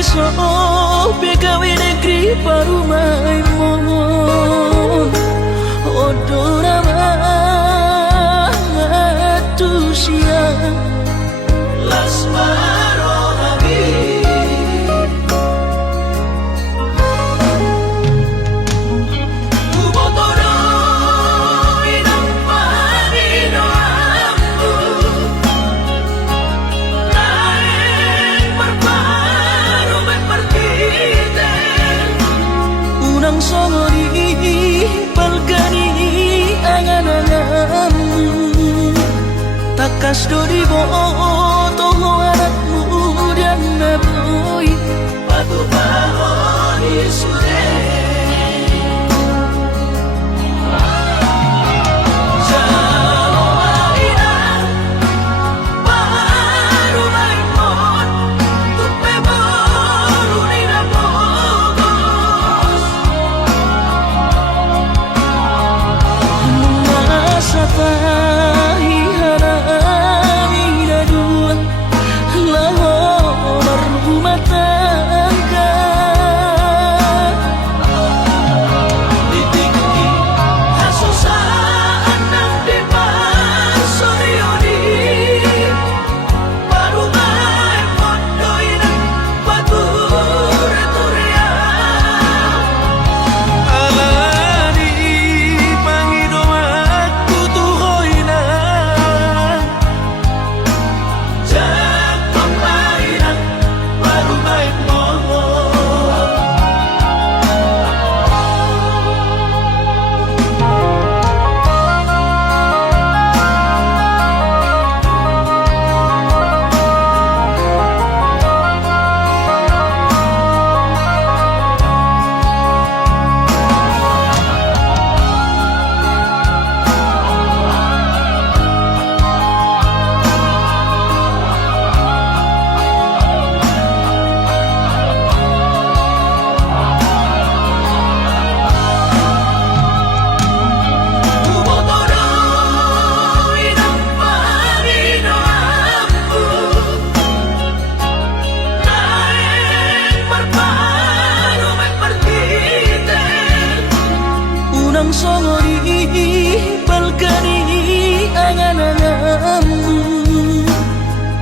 beso begawe negeri parumai mohon odora matusia lasmaro habib ubotoro inang panino ambu naik berparu berpartite unang songori palgani angan-anganmu takas dori boto anakmu dan naboy patu bahoni sure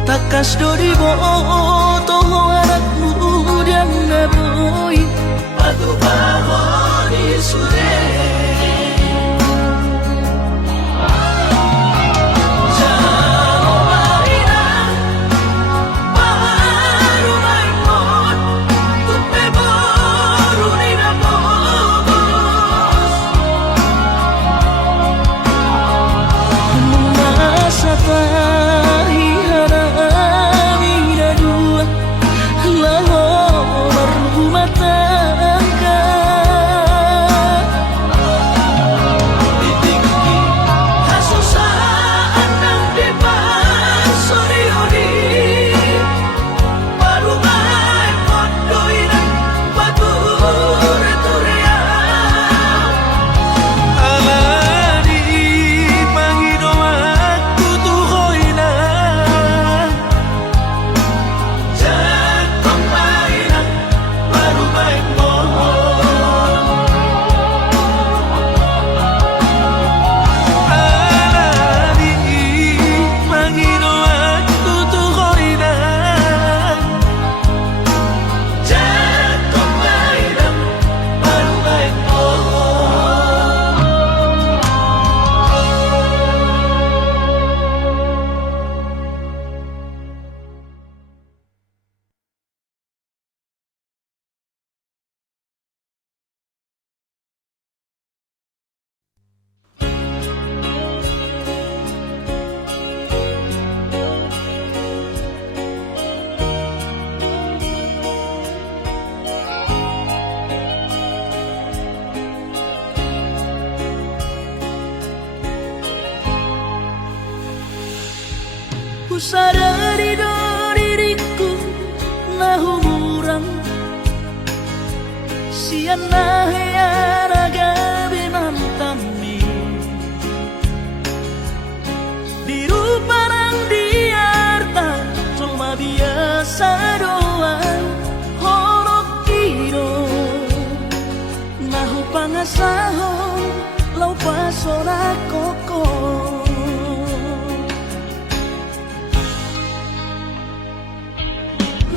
takas dori boto anakmu dan naboy patu bahoni sure Ku sadari do diriku nahu murang sian nahya naga binantami diruparang diarta cuma biasa doang ho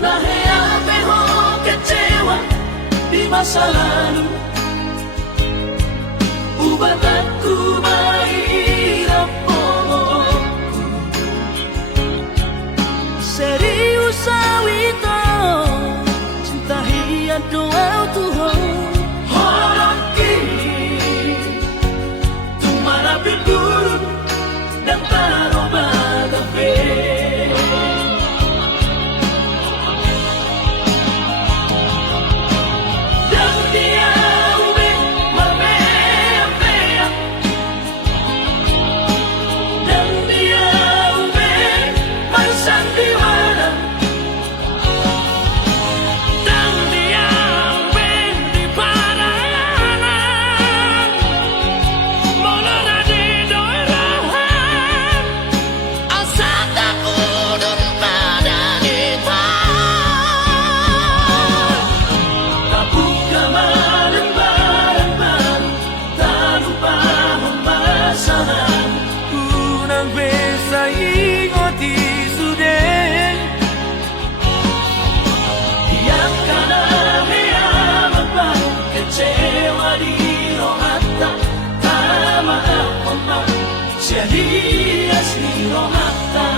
Naheape ho kecewa di masa lalu, ubat aku mahirap momokku. Serius awito cinta hiat doa Tuhan. Hoki tumara bilgurun dan taroba gabe. Jadi asli rohata.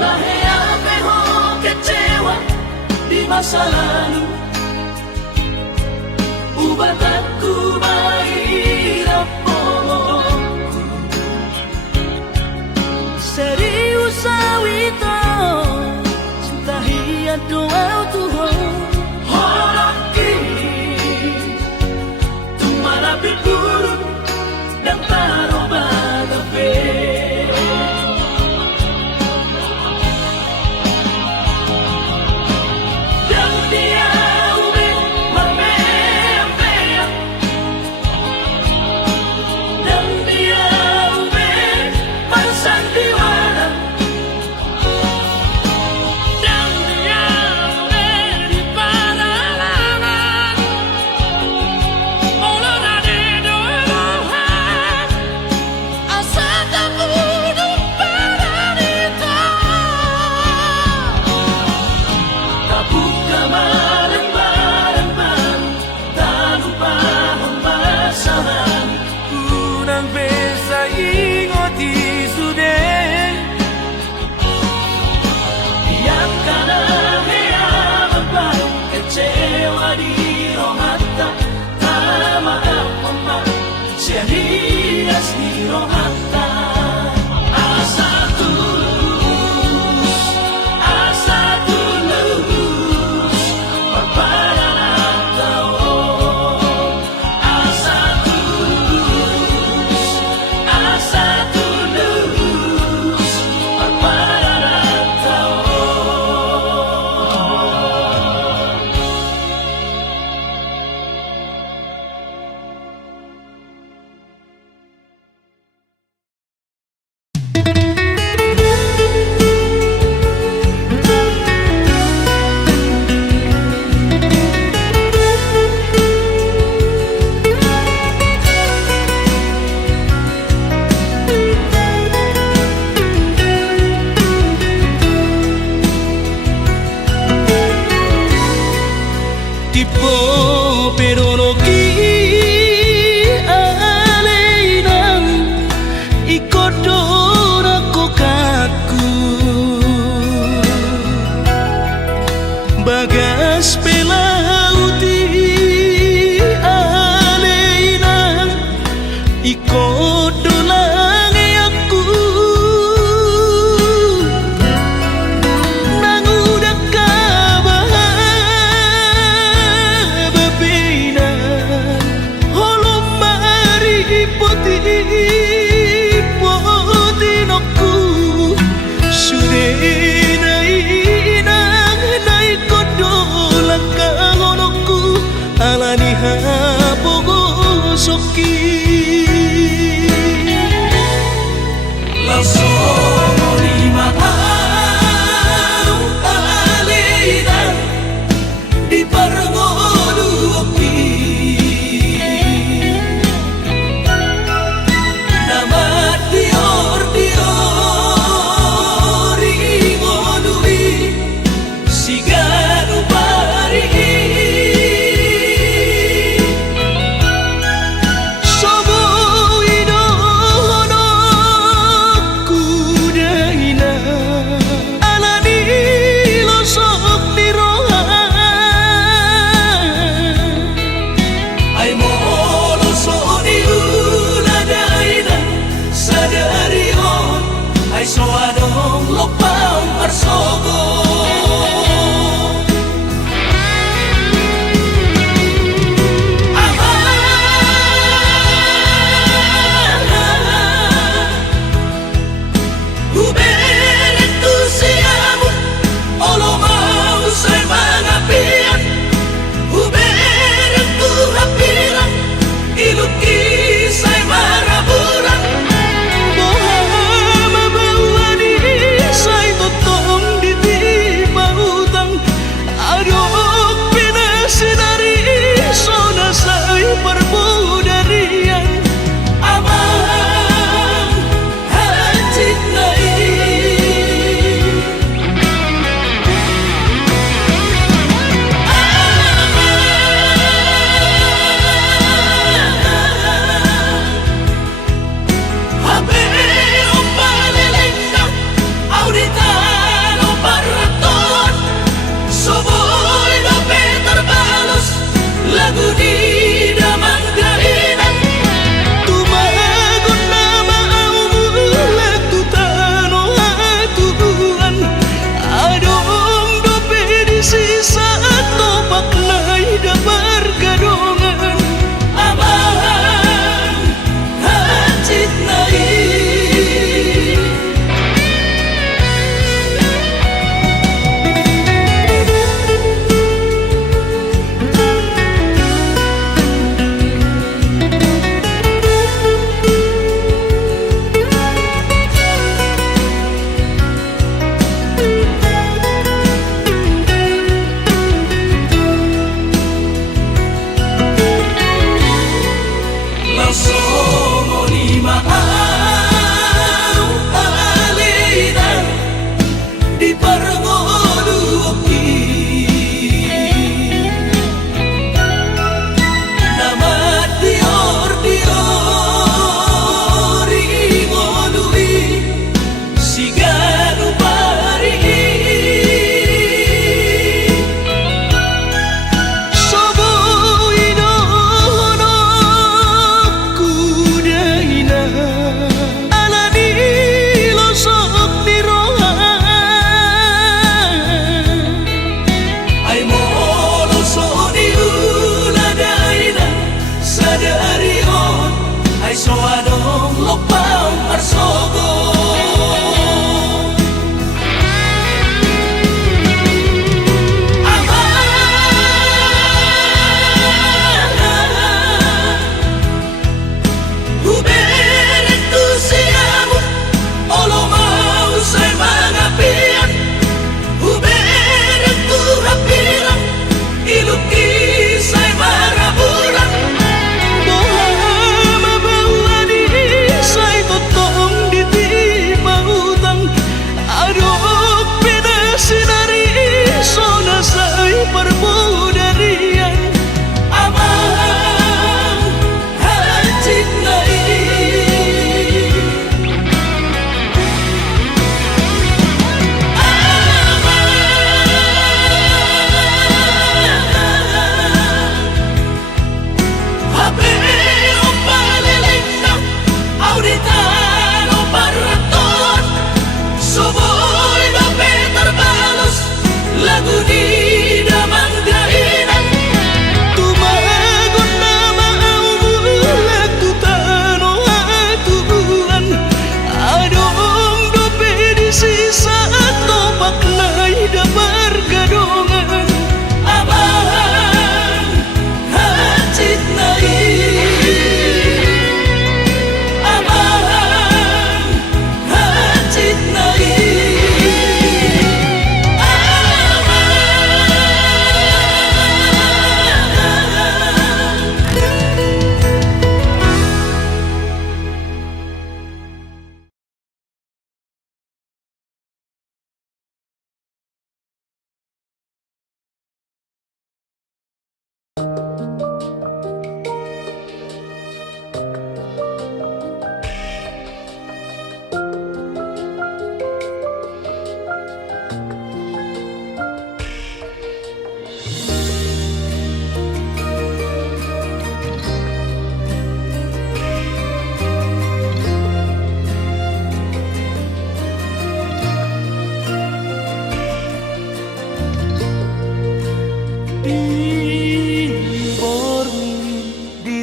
Naheape ho kecewa di masa lalu, ubat aku mahirap momokku. Serius awito cinta hiat doa Tuhan. Hoki tumara bilgurun dan taroba gabe. Jadi asli rohata. Asa tulus paparan tao. Asa tulus paparan tao. Tipo pero no aleinam ikodora kokaku bagas pelauti aleinam ikodolangi aku nangudak Sudah inang kodolak ka honok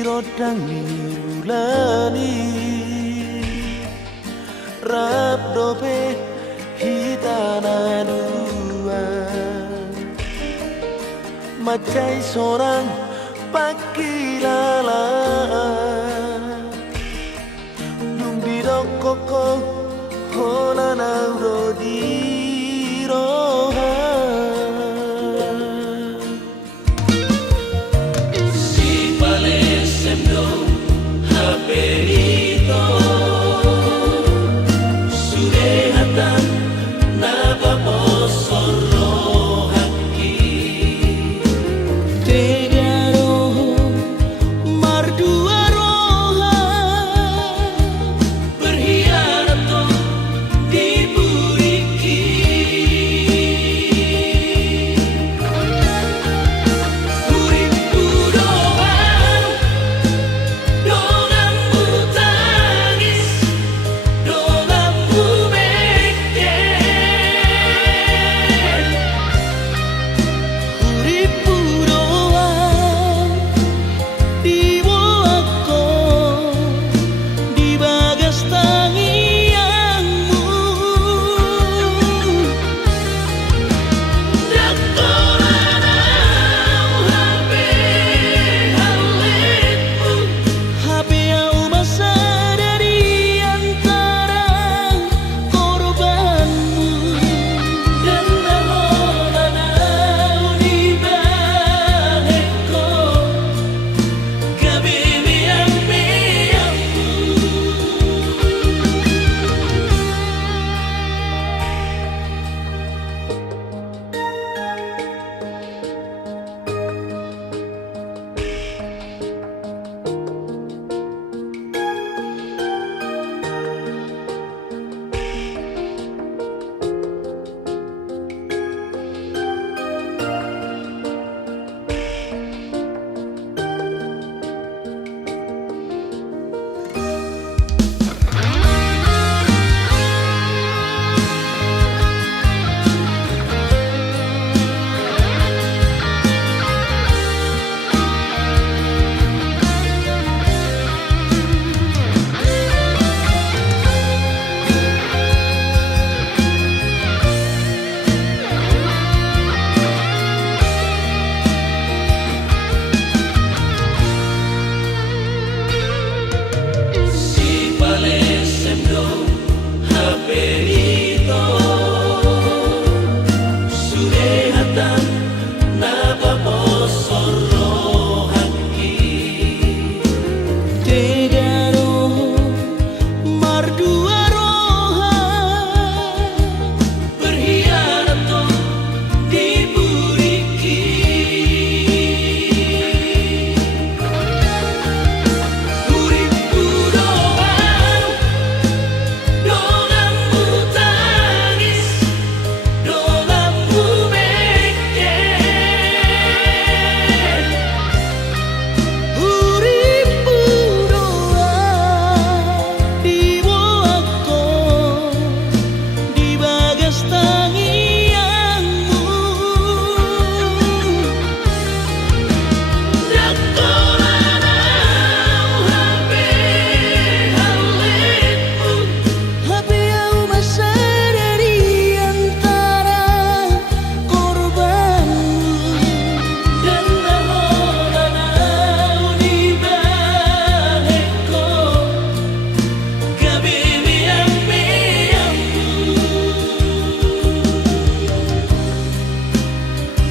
Rodang nirulani rap dope hitana dua macai seorang pakilala dung bidok koko hola nauro diroha Perito surehatan nababosoro haki Tegaro marduaro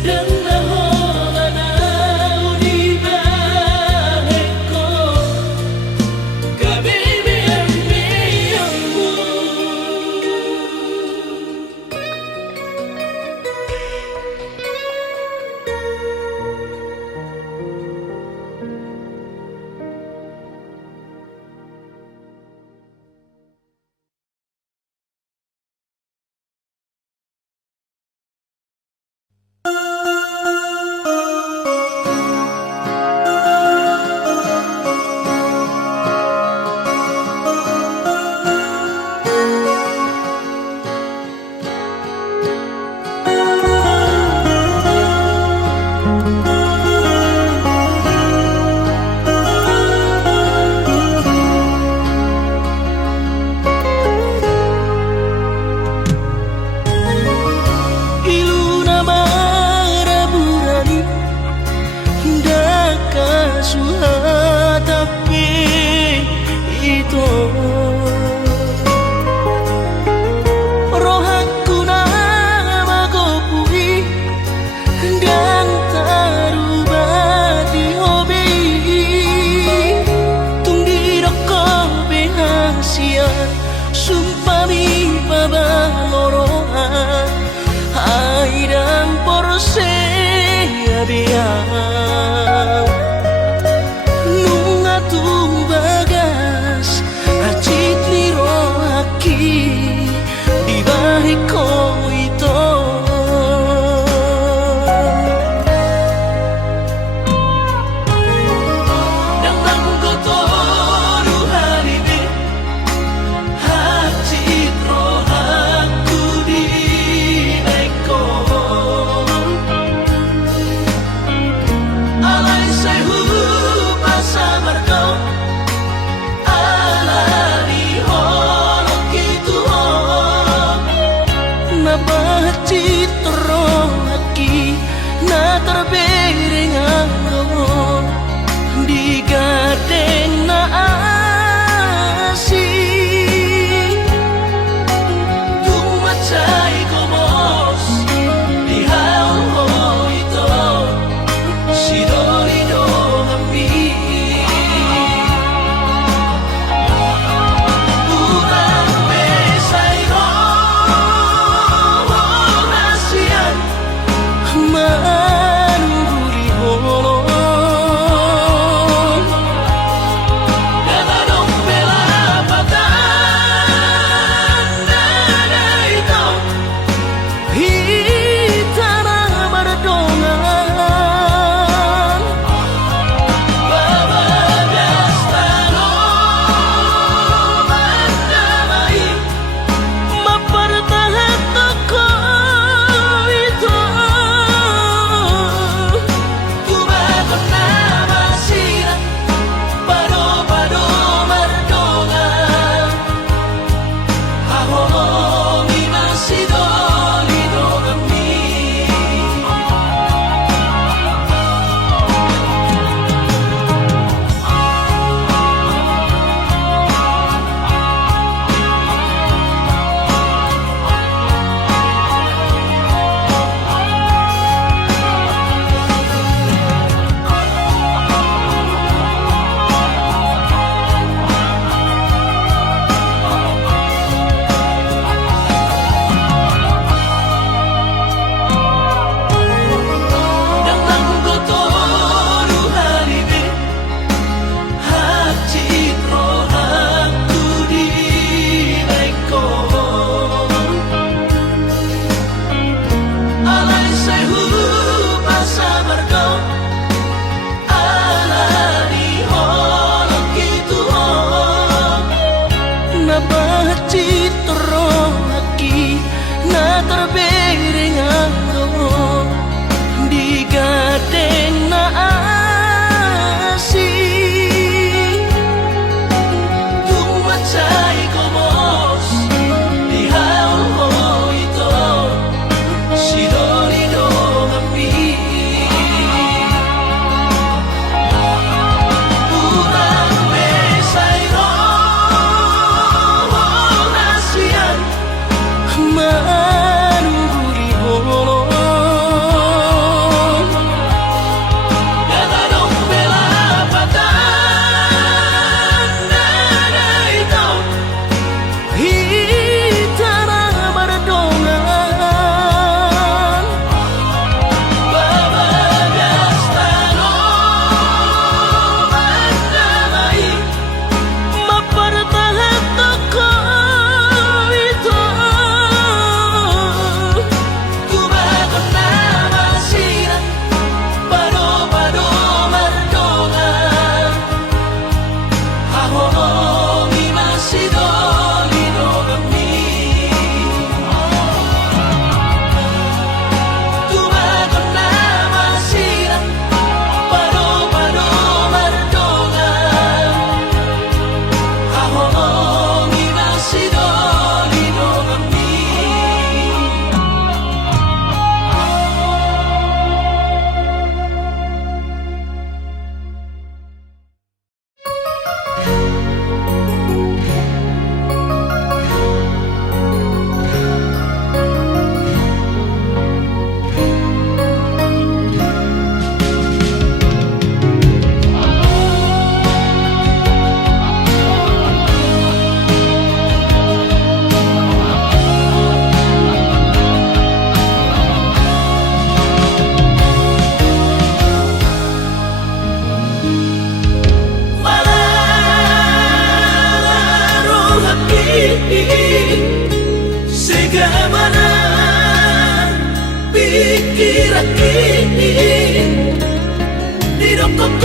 Dan nahola nau di baheko kabibian miyangmu. Iluna maraburani daka suhatapi itu rohaku nama gopui dan tarubati hobi tungdi roko behasian sumpami pabalorohan airang porse abiang nunga tu bagas acit ni rohaki di bahiko ito dan tanggo toru haribi acit rohaku di bahiko rakit di rokok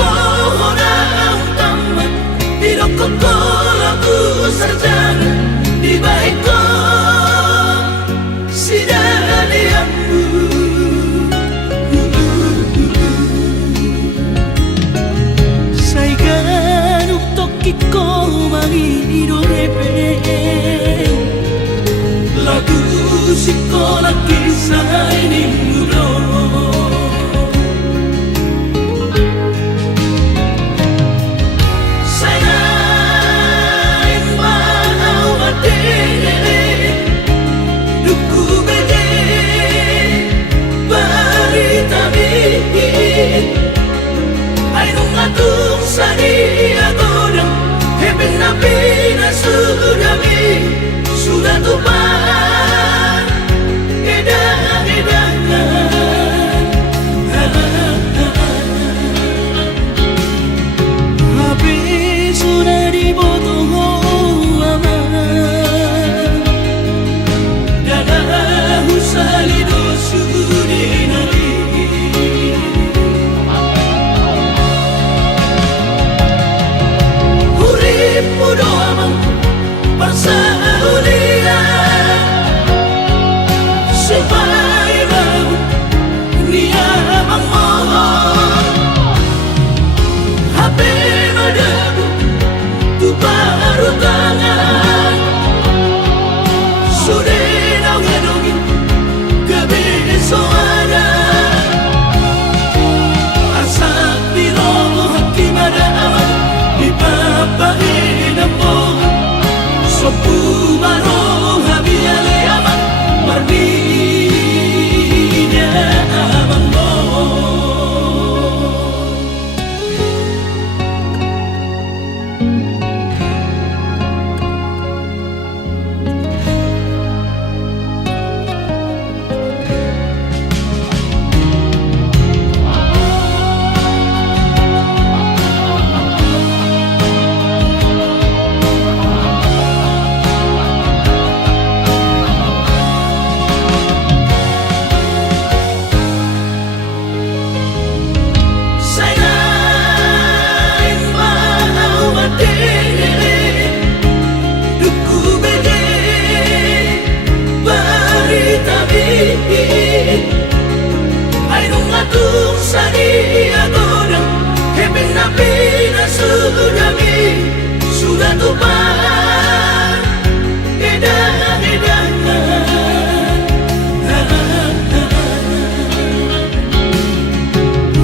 orang utama di rokok lagu sarjana di baikku sidaliamu saigan uktok ko mahiro hepe lagu sekolah kisah ini mudo sayang mau ade duku bede berita bikin ayo ngatung sari agodang heben nabi nasudami sudah tumpah habis sudah dibotoh aman dadah usalido sudinari urip mudo amang persaulia supaya mau dia amang mohon HP madabu tu baru tangan sudah nangedongi kebesoada asal biro hakim ada aman di papahin among sopu baro habiale aman mardinya amang mo sudah tumpah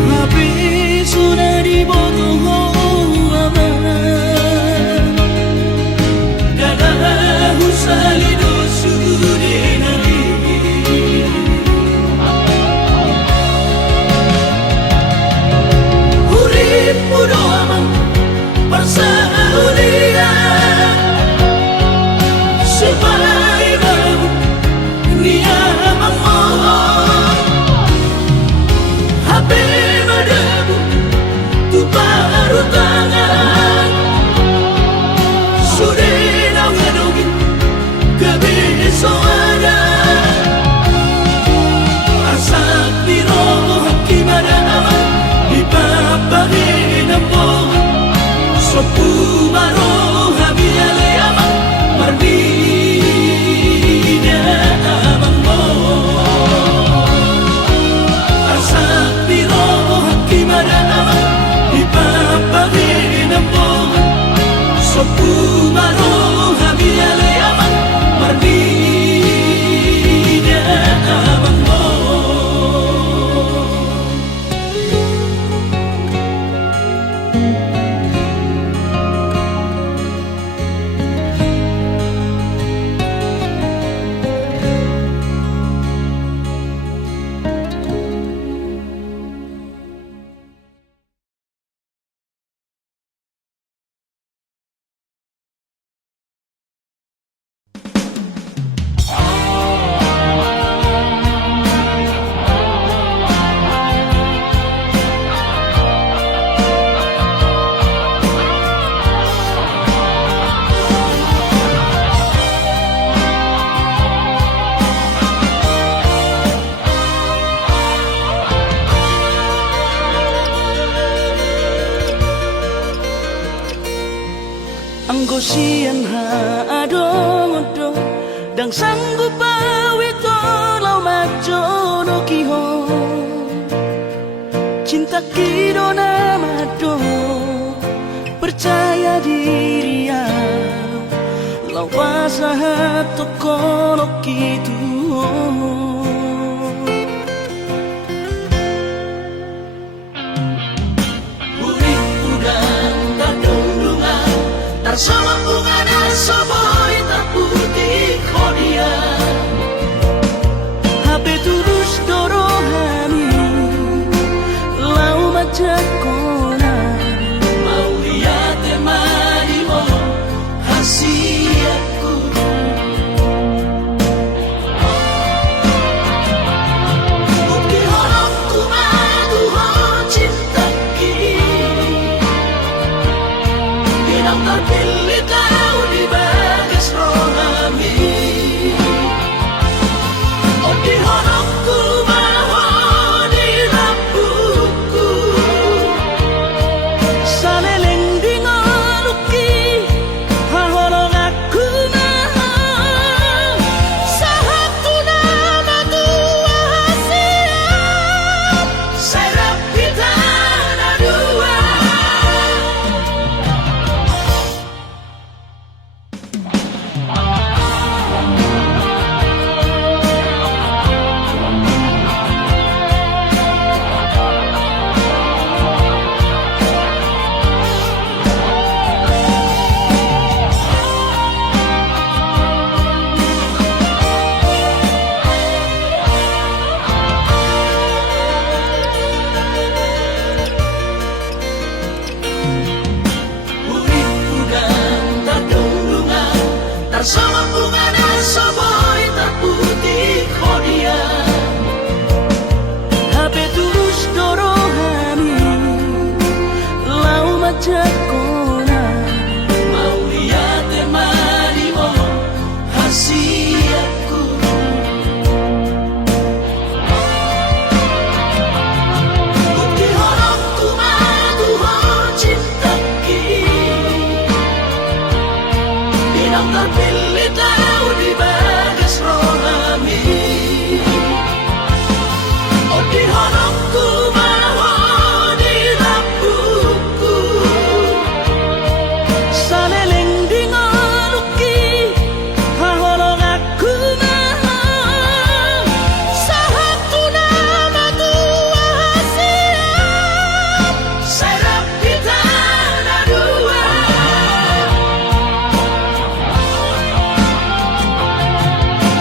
habis sudah dibotoh aman dadah usalido sudinari sian adong dang sanggup bawi tolau majono kihon cinta kidona mado percaya diri ya lau pasahat tokono kitu sama bunga dan soboy tak putih kodia Habe tulus dorohani lau majakona mau lihat temani mo hasiatku bukti horongku madu hon cinta kini bilang terpilih kau di bagas rohami oh di horongku mahon di rambutku saleleng di ngoluki hahorong aku mahal sahatu nama tua hasiat serap kita ada dua sama bunga dan soboy tak putih kodia Habe tulus dorohani lau majakona mau lihat temani mo hasiatku bukti horongku madu hon cinta kini bilang terpilih kau di bagas rohami oh di horongku mahon di rambutku saleleng di ngoluki hahorong aku mahal sahatu nama tua hasiat serap kita ada dua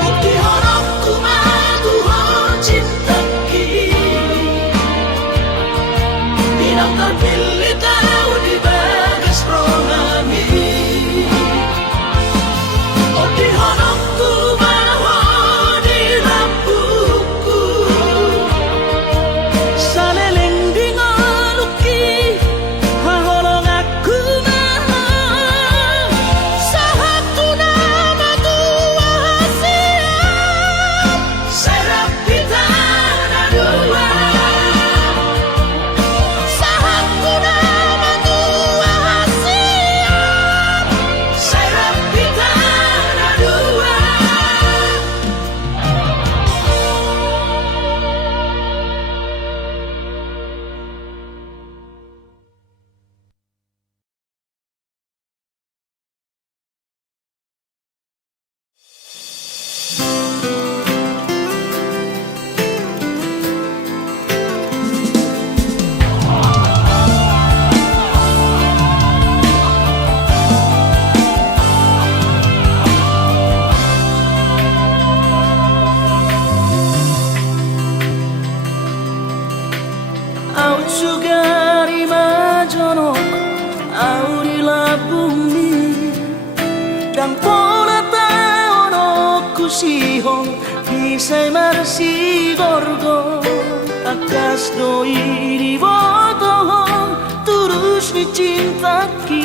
bukti horongku madu hon cinta kini bilang terpilih kau di bagas rohami oh di horongku mahon di rambutku saleleng di ngoluki hahorong aku mahal sahatu nama tua hasiat serap kita ada dua sahatu nama tua hasiat serap kita ada dua au sugari majonok au di labumi dan pola taono kusihong bisay marsi gorgo akas doi di botohong turus ni cintaki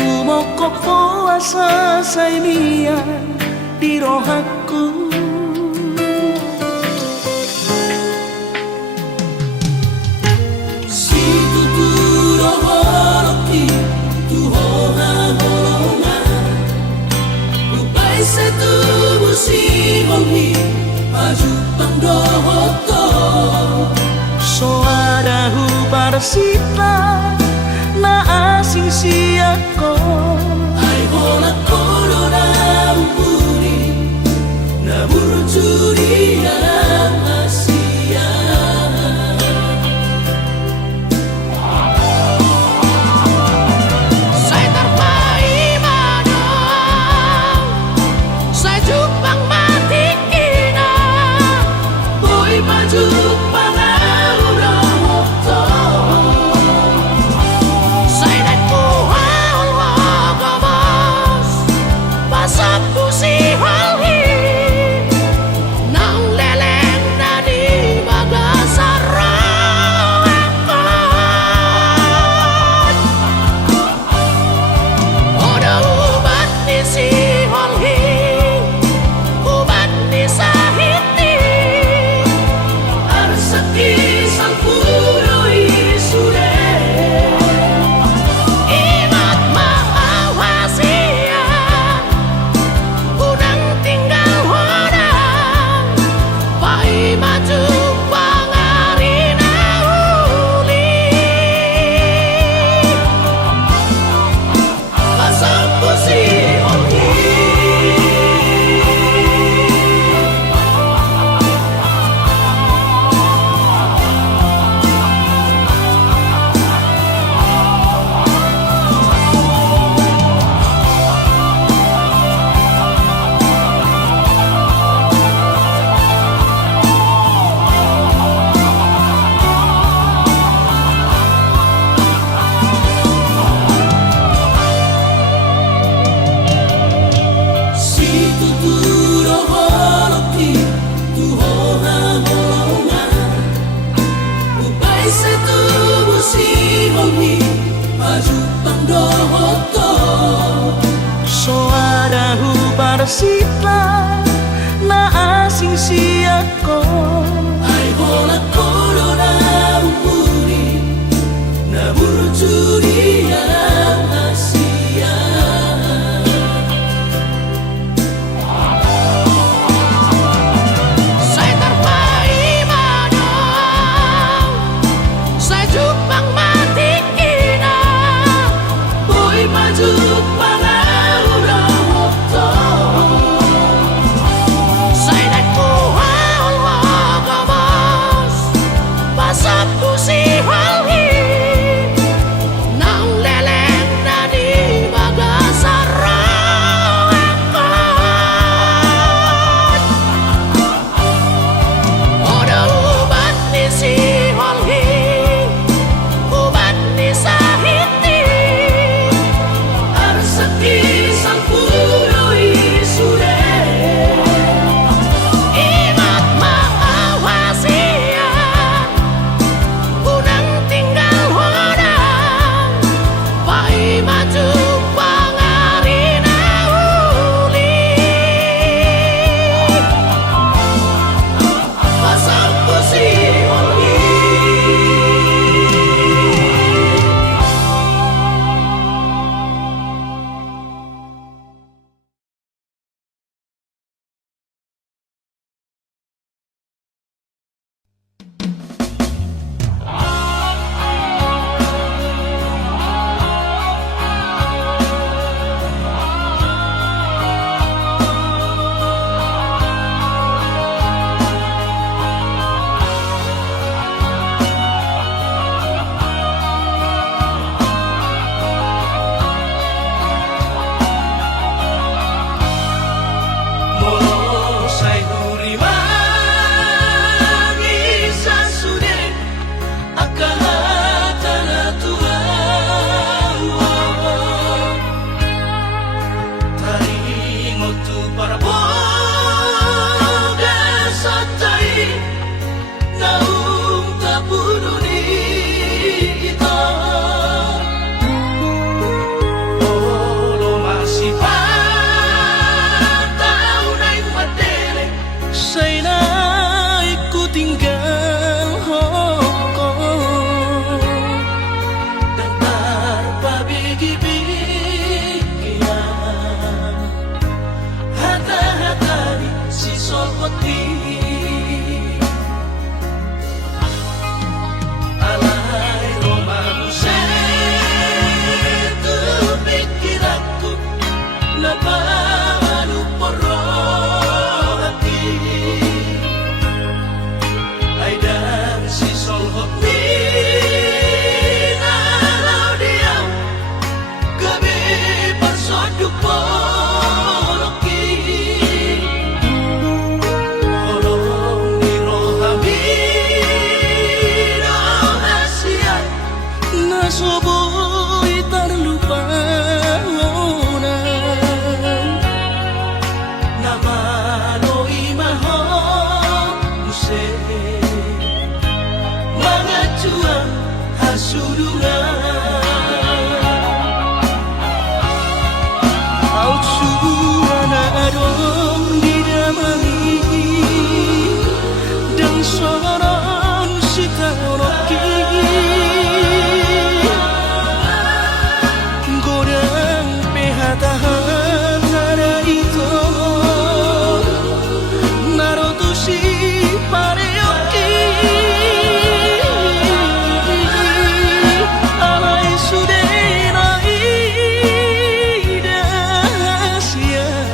umoko puasa say miyan di rohaku si tuturo horoki tu hoha horong maju pandoto soarahu parsita na asing siyako ay hola corona umuri na burjuri ang Asia Saya terpaimana Saya jupang mati kina boy maju pandoto Saya dan kuhal wagamas Pasap pusi halhi Nang leleng na di bagasarakan Oda ubat ni si halhi Ubat ni sahiti arsaki sang puroi sure Ingat maawasian Unang tinggal hodang Pai maju pangarina uli pasal pusi ongi si tuturo holoki tu hoha holonga upai se tubu si hongi maju pandoto soarahu parsita na asing siyako ay hola corona umuri na burjuri ang Asia Saya terpaimana Saya jupang mati kina boy maju pandoto Saya dan kuhal wagamas hasurungan. Au cuana adong didamai dan soron sitanoki gorang pehatahan nara itu narotusi pareoki alai sudenai dasian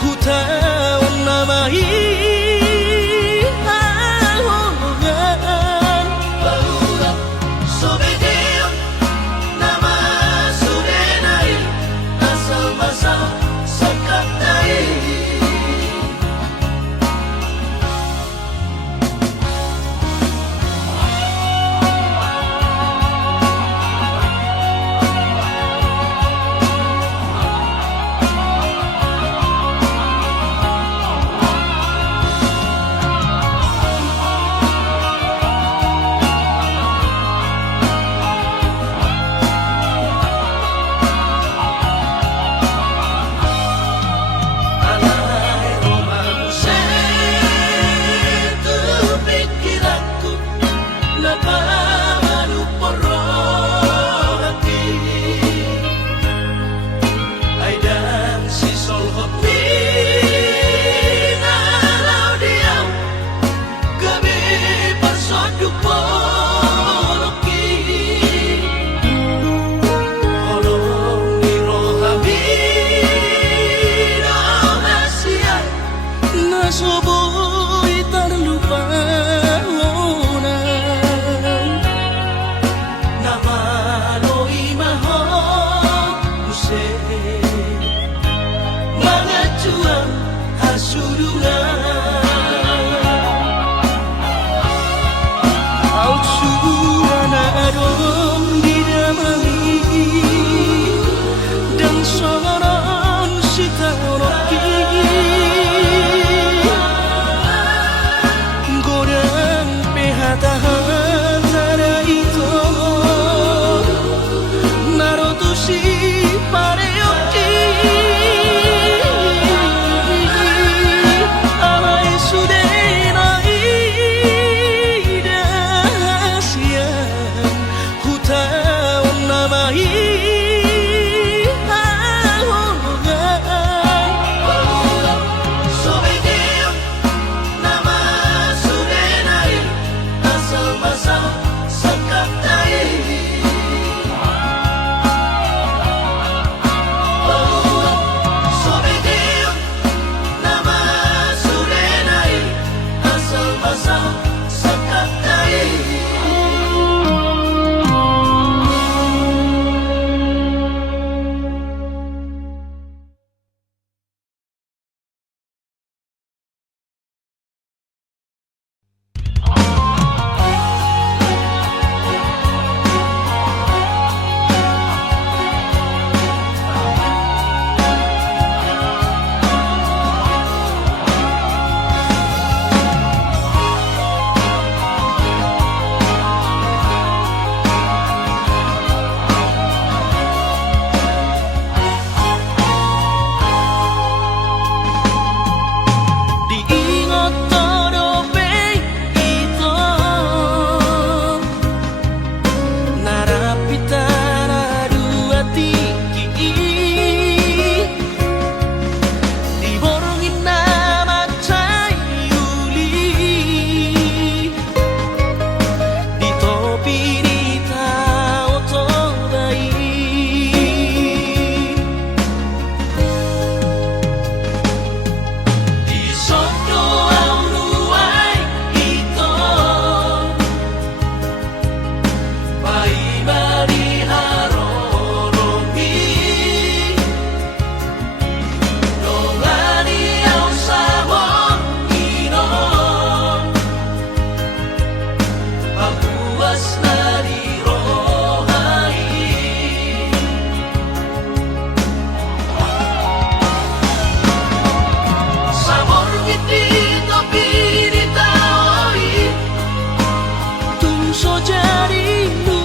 hutawan namai ahogan Baura sobedeo nama sudenai asal masal sakatai. Alai romance tu pikiranku napamanu porrohati ai dan si solhot minalau diam gabe persoduk poloki holong di rohabi rahasian nasoboy tarlupahonan namaloi mahok use mga juang hasurungan. au cuana adong didamai dan soron sitanoki gorang pehatahan nara itu narotusi pareoki alai sudenai dasian hutawan namai ahogan Baura sobedeo nama sudenai asal masal sakatai. Baura sobedeo nama sudenai asal masal sakatai. diingot torope itu narapitana dua tiki diborongin nama cayuli di topi di tao tobai Di sono auruai ito pai mari harorogi dongani au sabon inon papuas nari rohai sabor giti topi di taoi tung so jadi lu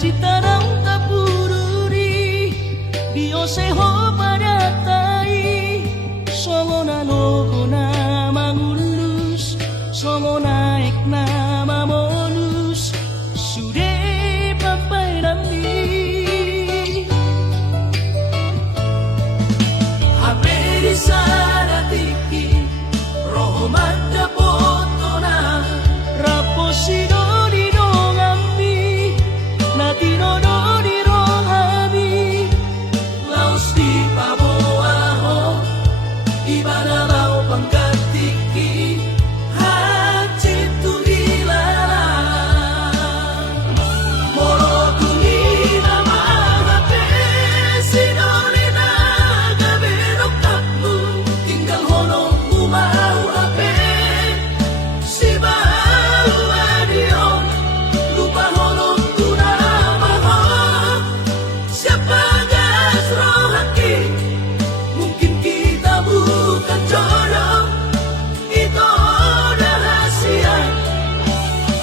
cita nang tapururi Dio seho padatai Songo na logo na mangulus Songo naik na mamolus Sude papai rambi Haberi sana tiki Roho mata potona Raposido di dongambi Natino do di rohami Laos di paboaho Ibana lau pangkatiki Haji tu hilala Moro tunina mahape Sinolina gaberok taklu Tinggal honong umau ape Si bau adion Lupa honong tunamaho Siapa gas rohaki Mungkin kita bukan jodoh Itu rahasia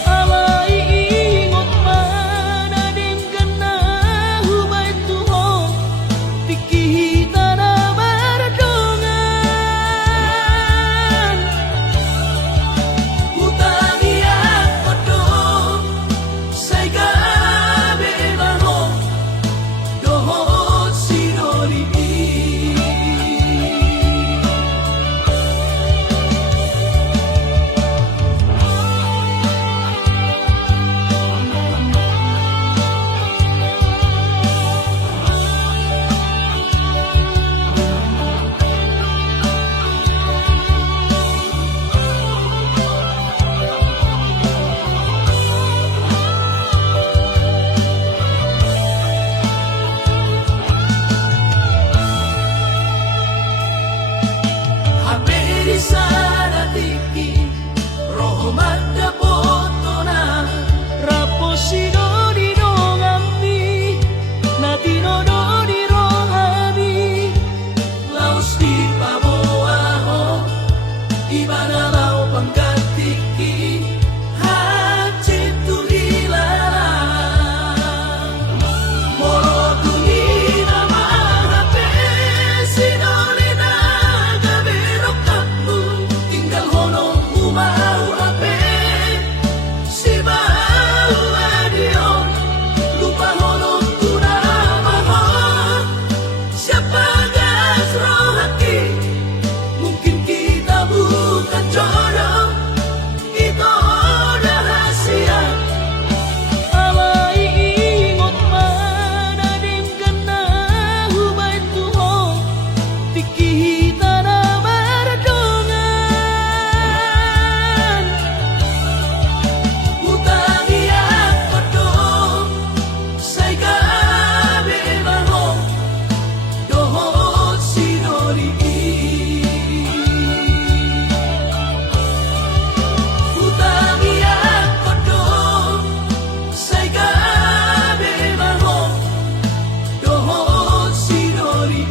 Alai ingot mana dengan hubay tuho Tiki hita na bardongan Utangi ako do Say gabi maho Dohot sinori Haberi sana tiki Roho mata potona Raposido di dongambi Natino do di rohami Laos di paboaho Ibana lau pangkatiki Haji tu hilala Moro tunina mahape Sinolina gaberok taklu Tinggal honong umau ape Si bau adion Lupa honong tunamaho Siapa gas rohaki Mungkin kita bukan jodoh Itu rahasia Alai ingot mana dengan hubay tuho Tiki hita na bardongan Utangi ako do Say gabi maho Dohot sinori Utangi ako do Say gabi maho Dohot sinori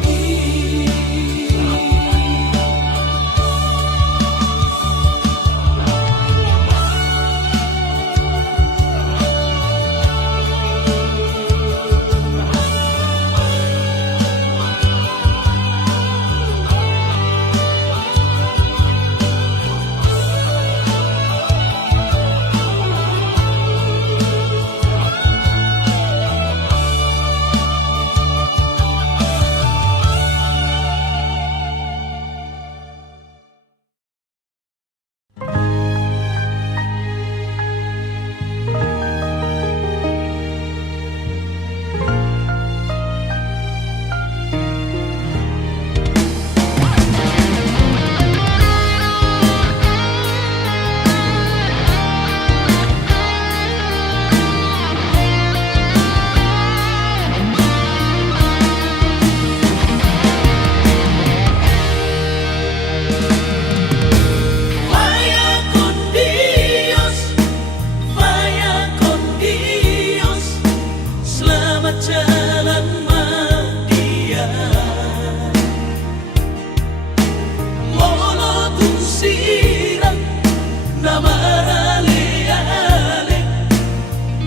na marale-ale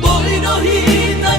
Boleh no hita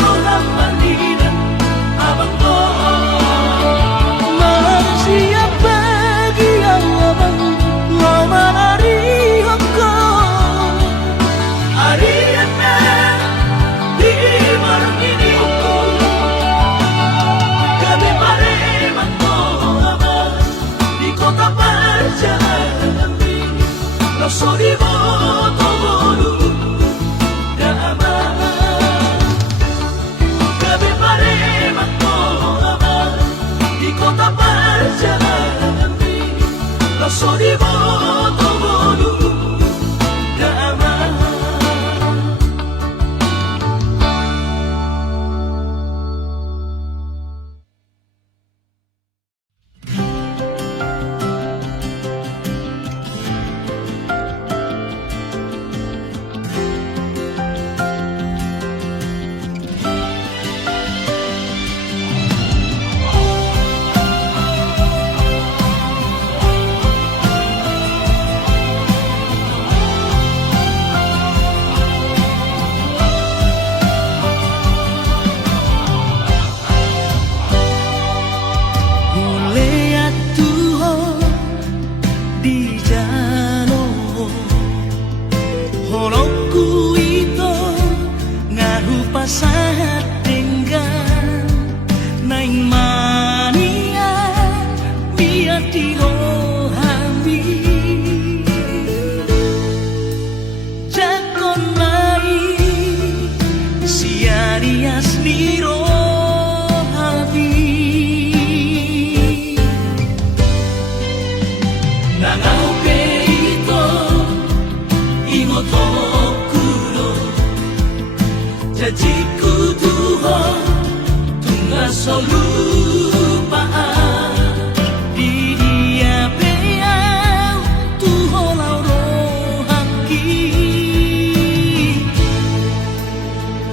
roham mandidan abang mo. Manusia bagi yang abang lama lari hoko. Ariana di marang ini ko. Gabi pare manto abang di kota perjalanan ini. Lo so di boto bodo dama. Gabi pare manto abang di kota perjalanan ini. Lo so di boto bodo dama. Lihat Tuhan di jano Holoku itu ngaru pasahat dengan naing mania biar dirohami jakon lain siarias dirohami Nangau peito ingotokuro Jajiku Tuhan tunga solupaan di dia beau Tuhan rohaki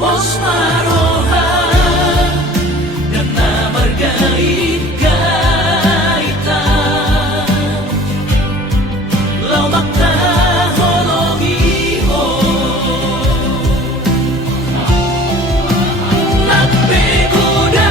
Pos marohan dan namargait kaitan Lau makna hologiho Nagpegoda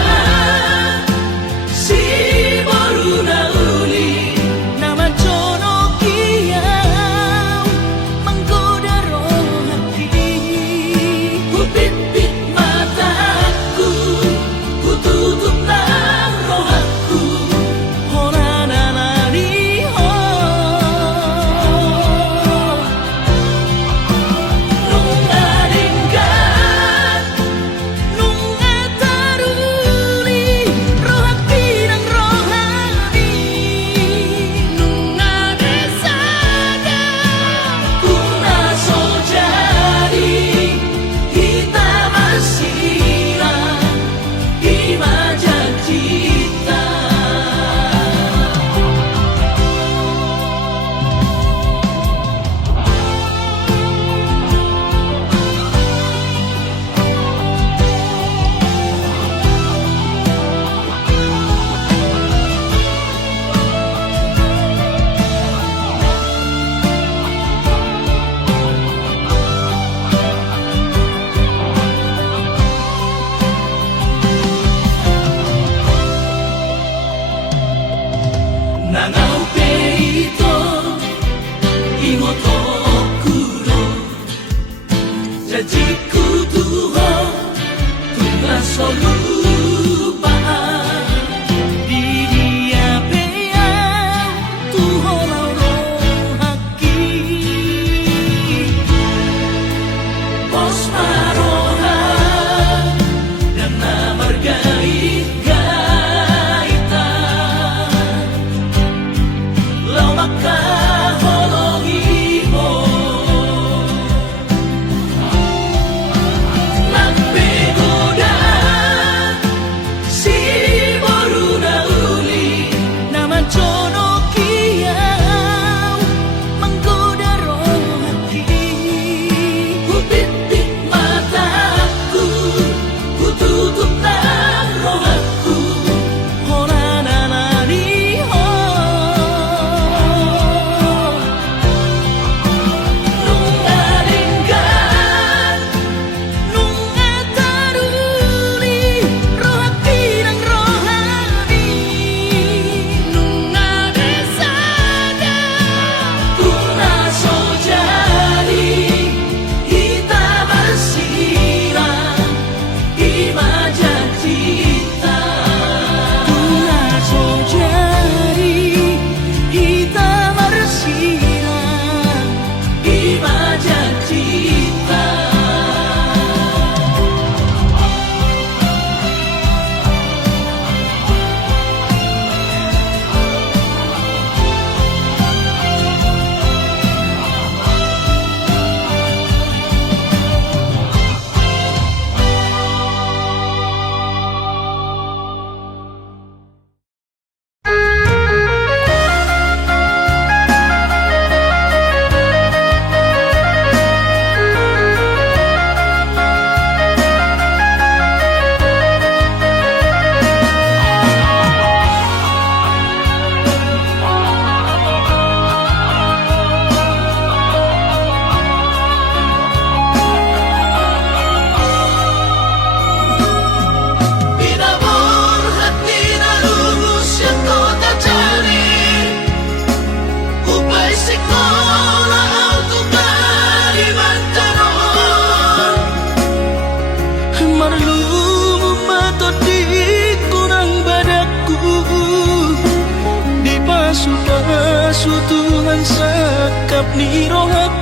Harap ni rohat